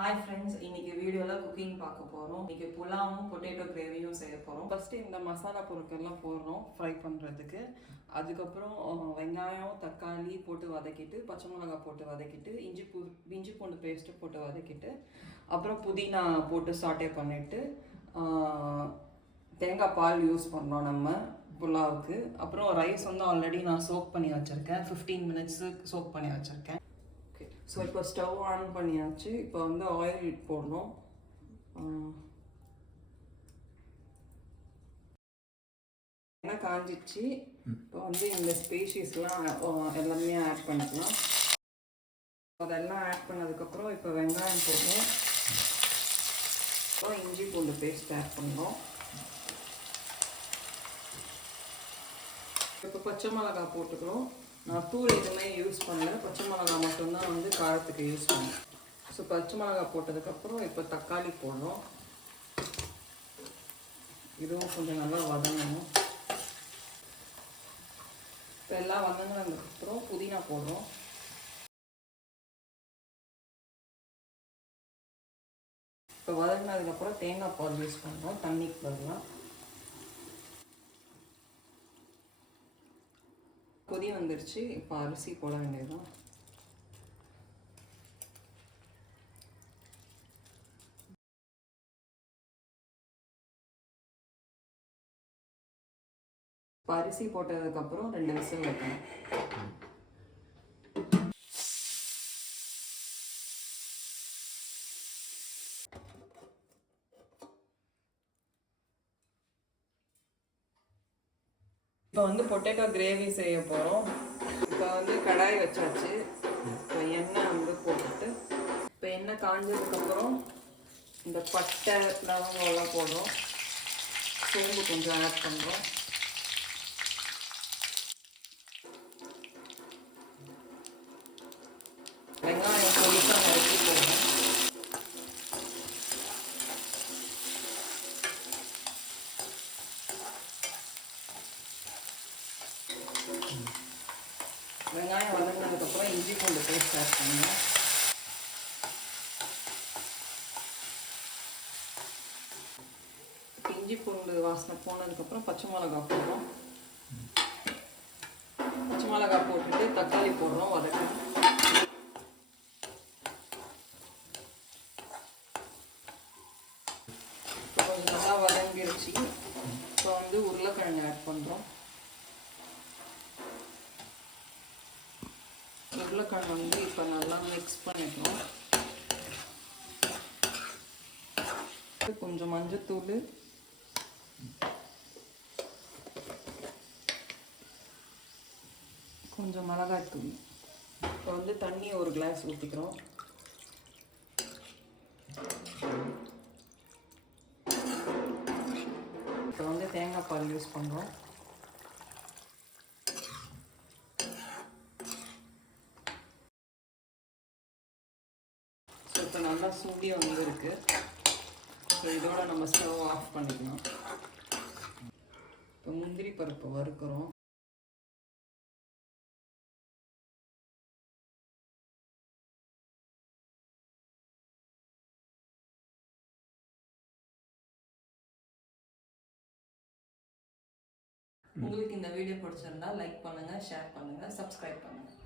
Hi friends, இன்னைக்கு வீடியோல cooking பார்க்க போறோம். இன்னைக்கு புலாவும் பொட்டேட்டோ கிரேவியும் செய்ய போறோம். ஃபர்ஸ்ட் இந்த மசாலா பொருட்கள்லாம் போடுறோம் ஃப்ரை பண்றதுக்கு. அதுக்கப்புறம் வெங்காயம், தக்காளி போட்டு வதக்கிட்டு, பச்சை மிளகாய் போட்டு வதக்கிட்டு, இஞ்சி பூண்டு பேஸ்ட் போட்டு வதக்கிட்டு, அப்புறம் புதினா போட்டு சாட்டே பண்ணிட்டு தேங்காய் பால் யூஸ் பண்ணோம் நம்ம புலாவுக்கு. அப்புறம் ரைஸ் வந்து ஆல்ரெடி நான் சோக் பண்ணி வச்சுருக்கேன். 15 மினிட்ஸு சோக் பண்ணி வச்சுருக்கேன். ஸோ இப்போ ஸ்டவ் ஆன் பண்ணியாச்சு. இப்போ வந்து ஆயில் போடணும். எண்ணெய் காஞ்சிச்சு. இப்போ வந்து இந்த ஸ்பைசஸ்லாம் எல்லாமே ஆட் பண்ணிக்கலாம். அதெல்லாம் ஆட் பண்ணதுக்கப்புறம் இப்போ வெங்காயம் போடுறோம். அப்புறம் இஞ்சி பூண்டு பேஸ்ட் ஆட் பண்ணோம். இப்போ பச்சை மிளகாய் போட்டுக்கிறோம். நான் தூள் எதுவுமே யூஸ் பண்ணல, பச்சை மிளகாய் மட்டும்தான் வந்து காரத்துக்கு யூஸ் பண்ணேன். ஸோ பச்சை மிளகாய் போட்டதுக்கப்புறம் இப்போ தக்காளி போடுறோம். இதுவும் கொஞ்சம் நல்லா வதங்கணும். இப்போ எல்லாம் வதங்கினதுக்கப்புறம் புதினா போடுறோம். இப்போ வதங்கினதுக்கப்புறம் தேங்காய் பால் யூஸ் பண்ணுறோம் தண்ணிக்கு பதிலாக. கொதி வந்துருச்சு. இப்போ அரிசி போட வேண்டியதுதான். இப்போ அரிசி போட்டதுக்கப்புறம் 2 விசில் வைக்கணும். இப்போ வந்து பொட்டேட்டோ கிரேவி செய்ய போகிறோம். இப்போ வந்து கடாய் வச்சாச்சு. இப்போ எண்ணெய் வந்து போட்டுட்டு, இப்போ எண்ணெய் காஞ்சதுக்கப்புறம் இந்த பட்டை லவங்கம்லாம் போடுறோம். சோம்பு கொஞ்சம் ஆட் பண்ணுறோம். வெங்காயம் பொடிசாக நறுக்கி போடுறோம். வெங்காயம் வதங்கினதுக்கப்புறம் இஞ்சி பூண்டு பேஸ்ட் ஆட் பண்ணுவோம். இஞ்சி பூண்டு வாசனை போனதுக்கப்புறம் பச்சை மிளகாய் போடுறோம். பச்சை மிளகாய் போட்டுட்டு தக்காளி போடுறோம், வதக்கணும். இப்போ கொஞ்சம் நல்லா வதங்கிருச்சு. இப்போ வந்து உருளைக்கிழங்கு ஆட் பண்ணுறோம். உருளைக்கிழங்கு வந்து இப்போ நல்லா மிக்ஸ் பண்ணிக்கணும். கொஞ்சம் மஞ்சத்தூள், கொஞ்சம் மிளகாய்த்தூள். இப்போ வந்து தண்ணி ஒரு கிளாஸ் ஊற்றிக்கிறோம். இப்போ வந்து தேங்காய் பால் யூஸ் பண்ணுறோம். ஸோ இப்போ நல்லா சூடி வந்துருக்கு. ஸோ இதோட நம்ம ஸ்டவ் ஆஃப் பண்ணிக்கலாம். இப்போ முந்திரி பருப்பு வறுக்கிறோம். உங்களுக்கு இந்த வீடியோ பிடிச்சிருந்தா லைக் பண்ணுங்கள், ஷேர் பண்ணுங்கள், சப்ஸ்கிரைப் பண்ணுங்கள்.